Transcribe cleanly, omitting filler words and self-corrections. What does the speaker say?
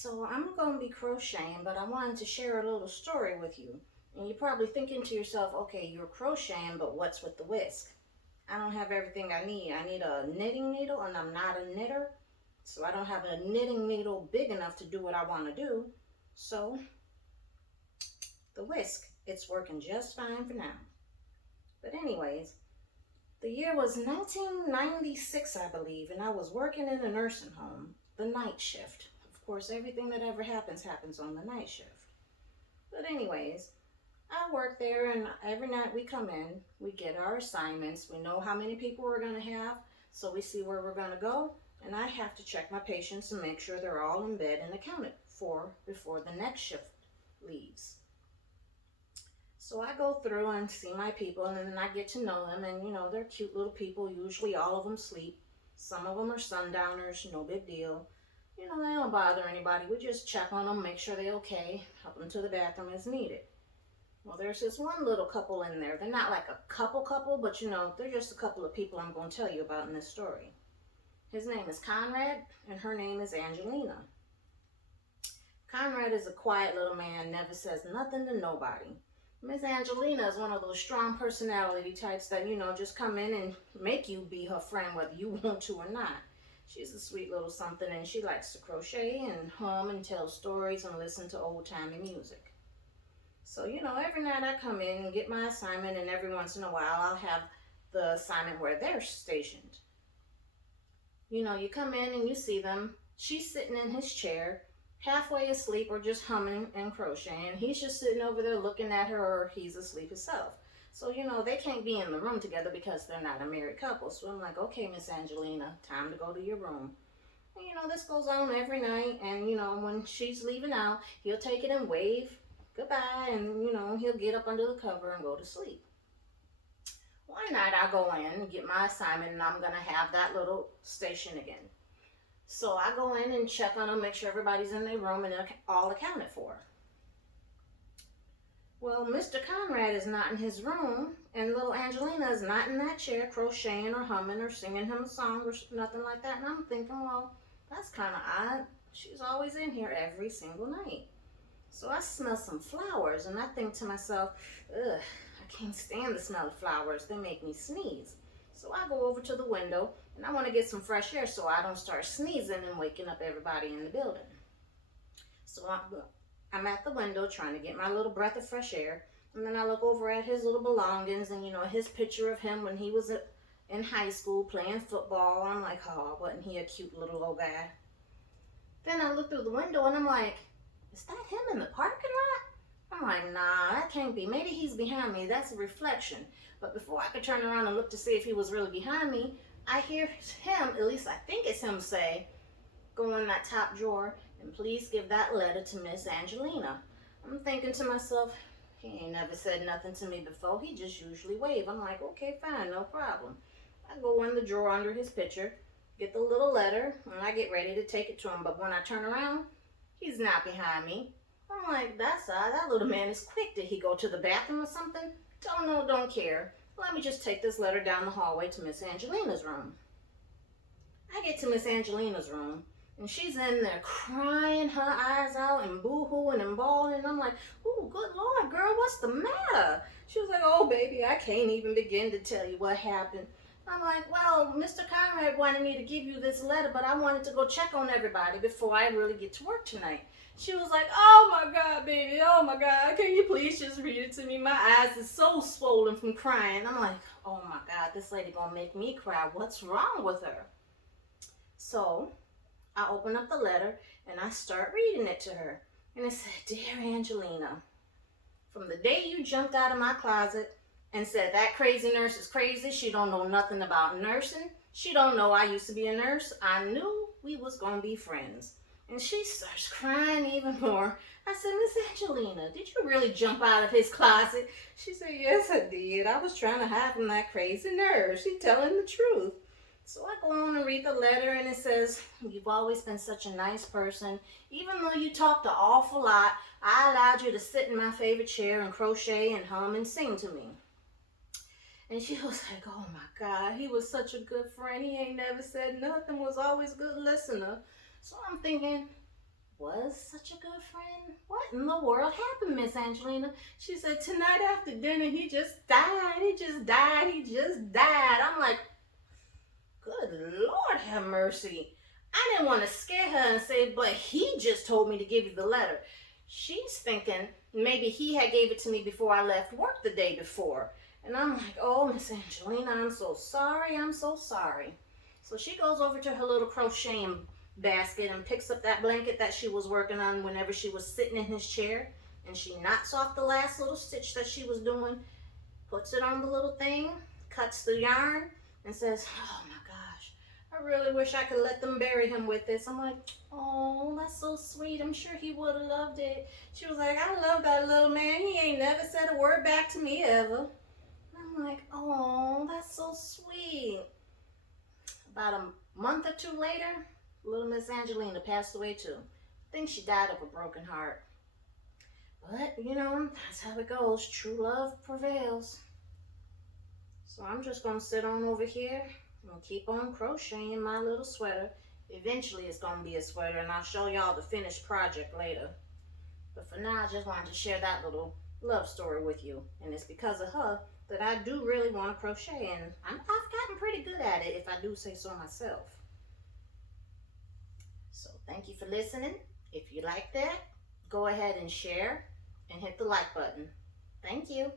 So I'm going to be crocheting, but I wanted to share a little story with you. And you're probably thinking to yourself, okay, you're crocheting, but what's with the whisk? I don't have everything I need. I need a knitting needle, and I'm not a knitter. So I don't have a knitting needle big enough to do what I want to do. So the whisk, it's working just fine for now. But anyways, the year was 1996, I believe, and I was working in a nursing home, the night shift. Of course, everything that ever happens on the night shift. But anyways, I work there, and every night we come in, we get our assignments. We know how many people we're going to have, so we see where we're going to go. And I have to check my patients and make sure they're all in bed and accounted for before the next shift leaves. So I go through and see my people, and then I get to know them, and they're cute little people. Usually all of them sleep. Some of them are sundowners, no big deal. They don't bother anybody. We just check on them, make sure they're okay, help them to the bathroom as needed. Well, there's this one little couple in there. They're not like a couple, but they're just a couple of people I'm going to tell you about in this story. His name is Conrad, and her name is Angelina. Conrad is a quiet little man, never says nothing to nobody. Miss Angelina is one of those strong personality types that, just come in and make you be her friend whether you want to or not. She's a sweet little something, and she likes to crochet and hum and tell stories and listen to old-timey music. So, every night I come in and get my assignment, and every once in a while I'll have the assignment where they're stationed. You come in and you see them. She's sitting in his chair, halfway asleep or just humming and crocheting. He's just sitting over there looking at her, or he's asleep himself. So, they can't be in the room together because they're not a married couple. So I'm like, okay, Miss Angelina, time to go to your room. And, this goes on every night. And, when she's leaving out, he'll take it and wave goodbye. And, he'll get up under the cover and go to sleep. One night I go in and get my assignment, and I'm going to have that little station again. So I go in and check on them, make sure everybody's in their room and they're all accounted for. Well, Mr. Conrad is not in his room, and little Angelina is not in that chair crocheting or humming or singing him a song or nothing like that. And I'm thinking, well, that's kind of odd. She's always in here every single night. So I smell some flowers, and I think to myself, ugh, I can't stand the smell of flowers. They make me sneeze. So I go over to the window, and I want to get some fresh air so I don't start sneezing and waking up everybody in the building. So I'm at the window trying to get my little breath of fresh air, and then I look over at his little belongings and, his picture of him when he was in high school playing football. I'm like, oh, wasn't he a cute little old guy? Then I look through the window, and I'm like, is that him in the parking lot? I'm like, nah, that can't be. Maybe he's behind me. That's a reflection. But before I could turn around and look to see if he was really behind me, I hear him, at least I think it's him, say, go in that top drawer and please give that letter to Miss Angelina. I'm thinking to myself, he ain't never said nothing to me before. He just usually wave. I'm like, okay, fine, no problem. I go in the drawer under his picture, get the little letter, and I get ready to take it to him. But when I turn around, he's not behind me. I'm like, that's odd. That little man is quick. Did he go to the bathroom or something? Don't know, don't care. Let me just take this letter down the hallway to Miss Angelina's room. I get to Miss Angelina's room, and she's in there crying her eyes out and boo-hooing and bawling. And I'm like, oh, good Lord, girl, what's the matter? She was like, oh, baby, I can't even begin to tell you what happened. I'm like, well, Mr. Conrad wanted me to give you this letter, but I wanted to go check on everybody before I really get to work tonight. She was like, oh my God, baby, oh my God, can you please just read it to me? My eyes are so swollen from crying. I'm like, oh my God, this lady gonna make me cry. What's wrong with her? So I open up the letter and I start reading it to her. And it said, dear Angelina, from the day you jumped out of my closet and said that crazy nurse is crazy, she don't know nothing about nursing, she don't know I used to be a nurse, I knew we was gonna be friends. And she starts crying even more. I said, Miss Angelina, did you really jump out of his closet? She said, yes, I did. I was trying to hide from that crazy nurse. She's telling the truth. So I go on and read the letter, and it says, you've always been such a nice person. Even though you talked an awful lot, I allowed you to sit in my favorite chair and crochet and hum and sing to me. And she was like, oh my God, he was such a good friend. He ain't never said nothing, was always a good listener. So I'm thinking, was such a good friend. What in the world happened, Miss Angelina? She said, tonight after dinner, he just died. He just died. He just died. I'm like, good Lord have mercy. I didn't want to scare her and say, but he just told me to give you the letter. She's thinking maybe he had gave it to me before I left work the day before. And I'm like, oh, Miss Angelina, I'm so sorry. I'm so sorry. So she goes over to her little crocheting basket and picks up that blanket that she was working on whenever she was sitting in his chair. And she knocks off the last little stitch that she was doing, puts it on the little thing, cuts the yarn, and says, oh my gosh, I really wish I could let them bury him with this. I'm like, oh, that's so sweet. I'm sure he would have loved it. She was like, I love that little man. He ain't never said a word back to me ever. I'm like, oh, that's so sweet. About a month or two later, little Miss Angelina passed away too. I think she died of a broken heart. But, you know, that's how it goes. True love prevails. So I'm just going to sit on over here and keep on crocheting my little sweater. Eventually it's going to be a sweater, and I'll show y'all the finished project later. But for now, I just wanted to share that little love story with you. And it's because of her that I do really want to crochet, and I've gotten pretty good at it, if I do say so myself. So thank you for listening. If you like that, go ahead and share and hit the like button. Thank you.